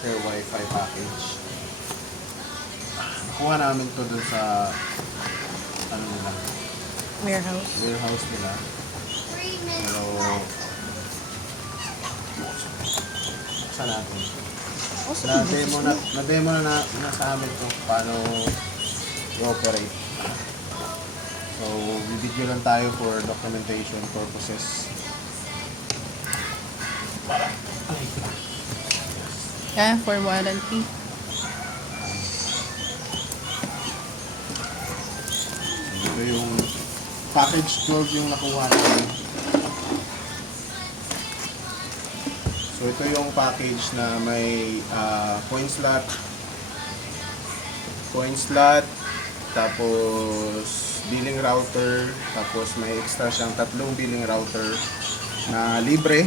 share wifi package. Nakuha namin to dun sa ano nila, warehouse nila. Pero buksan natin. Na-demo na sa amin kung paano i-operate. So, bibidyo lang tayo for documentation purposes. Yeah, for warranty. Ito yung package 12 yung nakuha namin. So, ito yung package na may coin slot, tapos billing router, tapos may extra siyang 3 billing router na libre.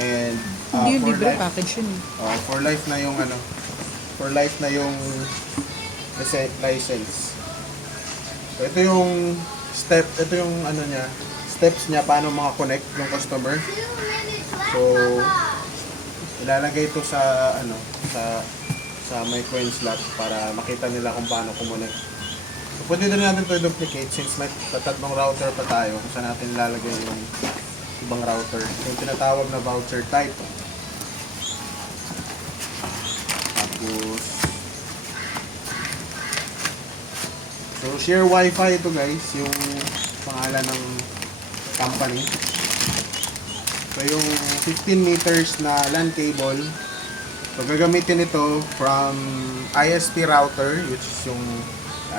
And Hindi yung for libre life, package yun. for life na yung for life na yung license. So, ito yung steps niya paano maka-connect yung customer. So, ilalagay ito sa may coin slot para makita nila kung paano kumonek. So, pwede din natin ito i-duplicate since may tatlong router pa tayo kung saan natin ilalagay yung ibang router. Yung tinatawag na voucher type. Tapos, so, share wifi ito guys, yung pangalan ng company. So, yung 15 meters na LAN cable, so gagamitin ito from ISP router, which is yung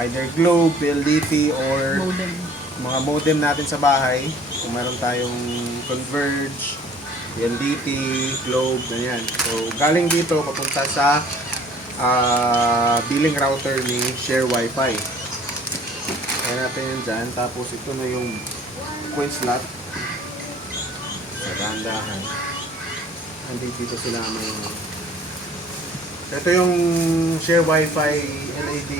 either Globe, PLDT, or Modem. mga modem natin sa bahay. Kung meron tayong Converge, PLDT, Globe, ganyan. So, galing dito, papunta sa billing router ni Share Wi-Fi. Kaya natin yun dyan. Tapos, ito na yung coin slot. Sa dahan-dahan. Dito sila may ito yung Share Wi-Fi LED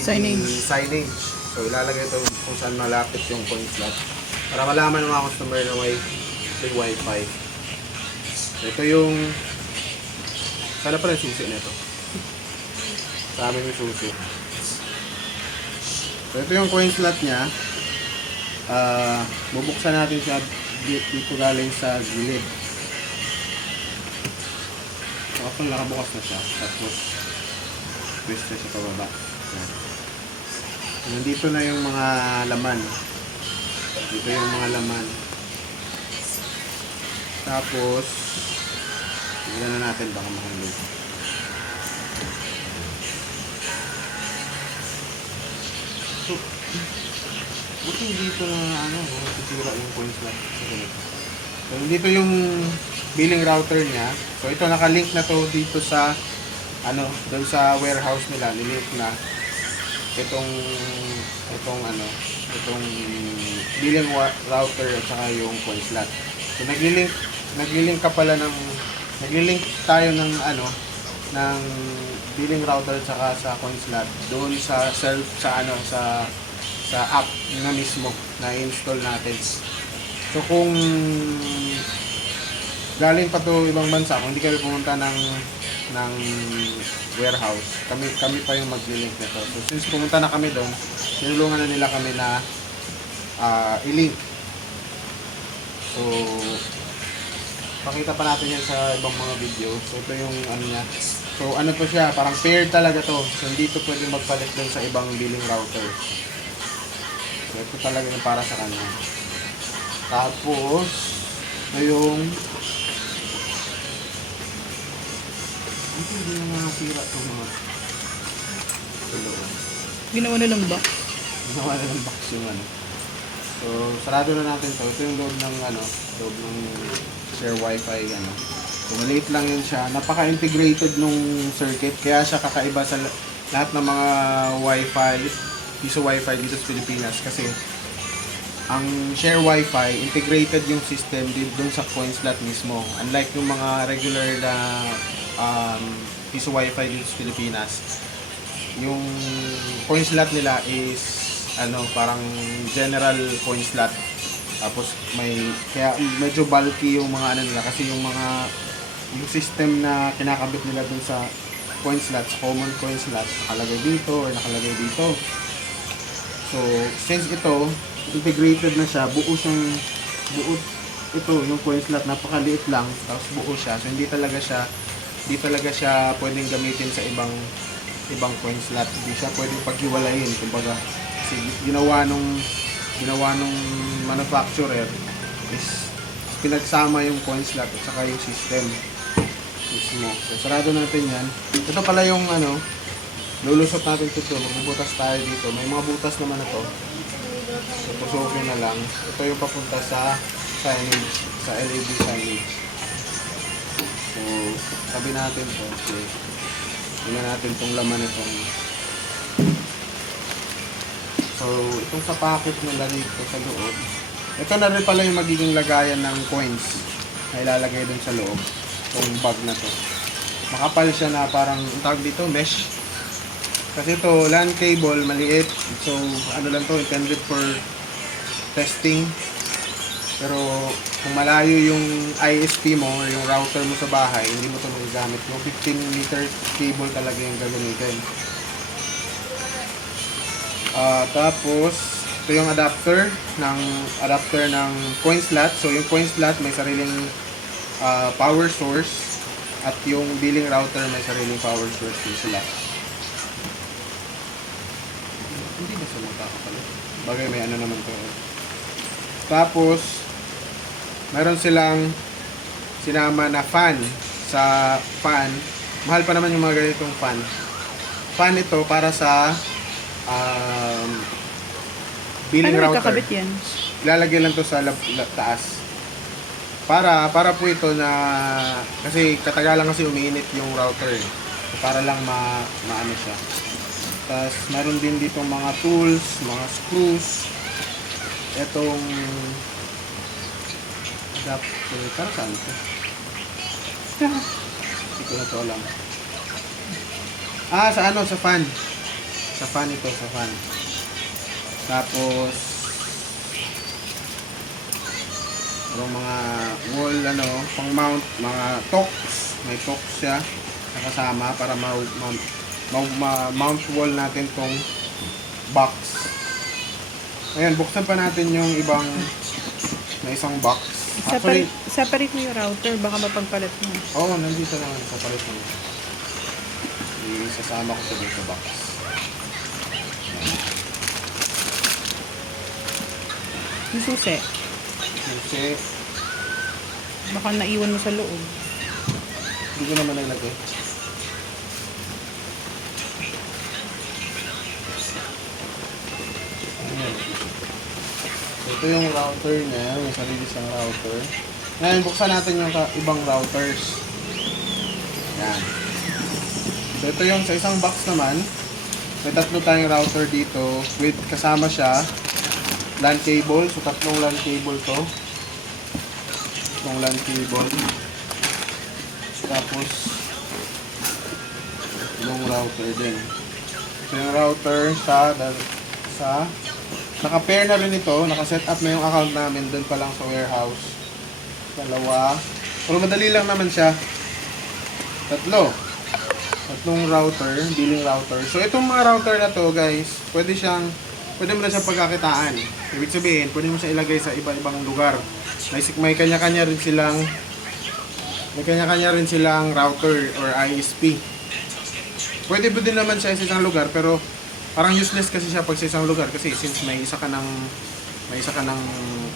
signage. So, ilalagay ito kung saan malapit yung coin slot para malaman ng mga customer na may Wi-Fi. So, ito yung sana pala yung susi nito. Sa amin yung susi. So, ito yung coin slot niya. Bubuksan natin siya dito galing sa gilid. So, kung nakabukas na siya, tapos twist siya sa pababa. Yan. Nandito na yung mga laman. Dito yung mga laman. Tapos, tignan na natin baka mahulog. So, buti dito na titira yung coin slot. So, dito yung billing router niya. So, ito nakalink na to dito sa doon sa warehouse nila. Nilink na itong billing router at saka yung coin slot. So, naglilink tayo ng ng billing router at saka sa coin slot doon sa sa app na mismo na install natin. So, kung galing pa to ibang bansa, kung hindi kami pumunta ng warehouse, kami pa yung mag-link nito. So, since pumunta na kami doon, tinulungan na nila kami na i-link. So, pakita pa natin yan sa ibang mga video. So, ito yung niya. So, to siya, parang paired talaga to. So, hindi to pwede magpalit doon sa ibang billing router. So, ito talaga yung para sa kanya. Tapos, yung hindi na nakasira itong mga tulungan. Ginawa na lang ba? Ginawa na ng box yung So, sarado na natin to. Ito yung loob ng loob ng Share Wi-Fi So, maliit lang yun siya. Napaka-integrated nung circuit. Kaya siya kakaiba sa lahat ng mga Wi-Fi, piso Wi-Fi dito sa Pilipinas. Kasi, ang Share Wi-Fi, integrated yung system dun sa coin slot mismo. Unlike yung mga regular na piso Wi-Fi dito sa Pilipinas, yung coin slot nila is parang general coin slot. Tapos kaya medyo bulky yung mga nila kasi yung mga yung system na kinakabit nila dun sa coin slot, sa common coin slot, nakalagay dito or nakalagay dito. So, since ito, integrated na siya, buo ito, yung coin slot, napakaliit lang, tapos buo siya. So, hindi talaga siya pwedeng gamitin sa ibang coin slot. Hindi siya pwedeng paghiwalayin, kumbaga. Kasi ginawa nung manufacturer is pinagsama yung coin slot at saka yung system mismo. So, sarado natin yan. Ito pala yung lulusot natin ito. Magbubutas tayo dito. May mga butas naman ito. So, pusukin na lang. Ito yung papunta sa signage, sa LED signage. So, sabi natin ito. Okay. Tingnan natin itong laman itong. So, itong sa packet nila dito sa loob. Ito na rin pala yung magiging lagayan ng coins na ilalagay dun sa loob. Itong bag na to. Makapal siya na parang, tawag dito, mesh. Kasi ito, LAN cable, maliit. So, ano lang to, intended for testing. Pero, kung malayo yung ISP mo or yung router mo sa bahay, hindi mo ito magagamit. Yung 15 meter cable talaga yung gagamitin. Tapos, ito yung adapter ng coin slot. So, yung coin slot may sariling power source at yung billing router may sariling power source din sila. Hindi ba sumuta ka pala? Bagay may ano naman to. Tapos, meron silang sinama na fan. Sa fan, mahal pa naman yung mga ganitong fan. Fan ito para sa billing Paano router. kakabit yan? Ilalagay lang to sa taas. Para po ito na kasi katagalan kasi umiinit yung router. So, para lang maano siya. Tapos meron din dito mga tools, mga screws. Etong adapter, para saan ito? Hindi ko na to alam. Sa fan. Sa fan ito, sa fan. Tapos merong mga wall pang mount, mga tocks, may tocks siya nakasama para mount wall natin tong box. Ayan, buksan pa natin yung ibang na isang box. Actually, Separate mo yung router, baka mapagpalit mo. oo, nandito naman sa palit mo. Isasama ko sa dito box. Yung susi, Kasi baka naiwan mo sa loob. hindi ko naman nalagay. Ayan. Ito yung router niya. May sarili siyang router. Ngayon, buksan natin yung ibang routers. Yan. So, ito yung sa isang box naman. May tatlo tayong router dito. With kasama siya. LAN cable. So, tatlong LAN cable to. Tatlong LAN cable. Tapos, yung router din. So, yung router sa naka-pair na rin ito. Naka-set up na yung account namin doon pa lang sa warehouse. Dalawa. Pero madali lang naman siya. Tatlong router, billing router. So, itong mga router na to, guys, pwede mo na siyang pagkakitaan. Ibig sabihin, pwede mo siya ilagay sa iba-ibang lugar. May kanya-kanya rin silang router or ISP. Pwede ba din naman siya sa isang lugar, pero parang useless kasi siya pag sa isang lugar kasi since may isa ka ng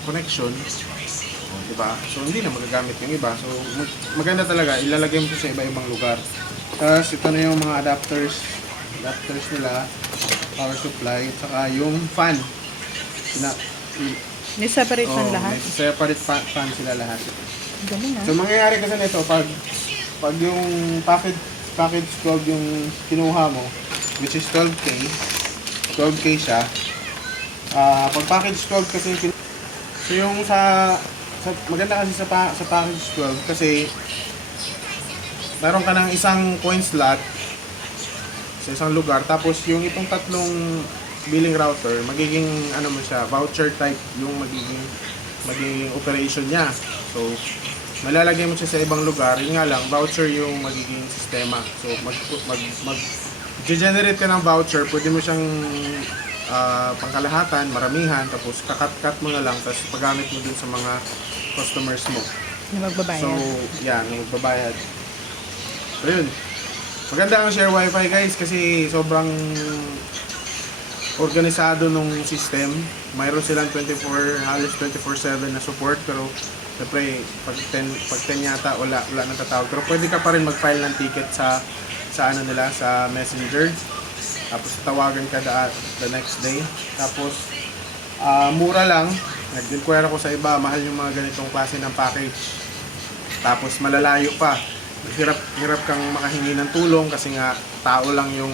connection, diba? So hindi na magagamit yung iba. So maganda talaga ilalagay mo siya sa iba-ibang lugar. Tapos ito na yung mga adapters nila, power supply, at saka yung fan. May separate fan lahat? May separate fan sila lahat. Galing So mangyayari kasi nito pag yung package 12 yung kinuha mo, which is 12K siya. Pag package 12 kasi so yung maganda kasi sa package 12 kasi meron ka ng isang coin slot sa isang lugar, tapos yung itong tatlong billing router magiging voucher type yung magiging operation niya. So malalagay mo siya sa ibang lugar, yun nga lang, voucher yung magiging sistema. So, generate ka ng voucher, pwede mo siyang pangkalahatan, maramihan, tapos kakat-cut mo na lang, tapos paggamit mo dun sa mga customers mo. Na magbabayad. So, yan, yung magbabayad. So, yun. Maganda ang share wifi guys kasi sobrang organisado nung system. Mayroon silang halos 24/7 na support, pero siyempre pag 10 yata wala nang tatawag. Pero pwede ka pa rin mag-file ng ticket sa ano nila, sa Messenger. Tapos tawagan ka the next day. Tapos mura lang. Nag-inquire ako sa iba, mahal yung mga ganitong klase ng package. Tapos malalayo pa. Hirap kang makahingi ng tulong kasi nga tao lang yung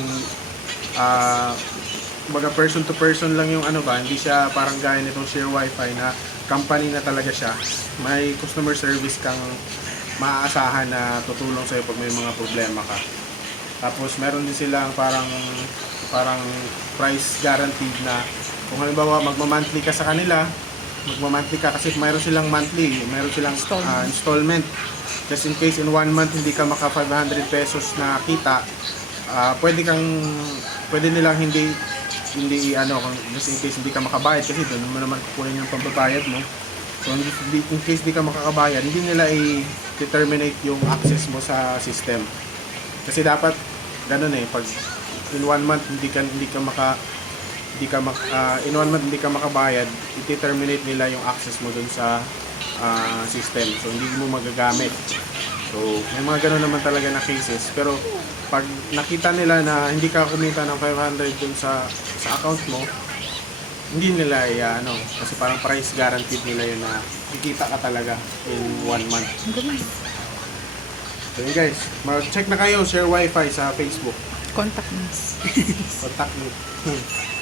baga person to person lang yung ano ba, hindi siya parang gaya nitong share wifi na company na talaga siya. May customer service kang maaasahan na tutulong sa'yo pag may mga problema ka. Tapos meron din silang parang price guaranteed na kung halimbawa magma-monthly ka sa kanila, magma-monthly ka kasi mayroon silang monthly, mayroon silang installment. Just in case in 1 month hindi ka maka 500 pesos na kita, pwede nilang hindi kung just in case hindi ka makabayad kasi doon mo naman kukunin yung pambabayad mo. So in case hindi ka makakabayad, hindi nila i-determinate yung access mo sa system. Kasi dapat ganun pag in 1 month hindi ka makabayad, i-determinate nila yung access mo dun sa system. So hindi mo magagamit. So may mga ganun naman talaga na cases, pero pag nakita nila na hindi ka kumita ng 500 dun sa account mo, hindi nila kasi parang price guaranteed nila yun na kikita ka talaga in 1 month. So yun guys, mag-check na kayo, share wifi sa Facebook. Contact me. Contact me.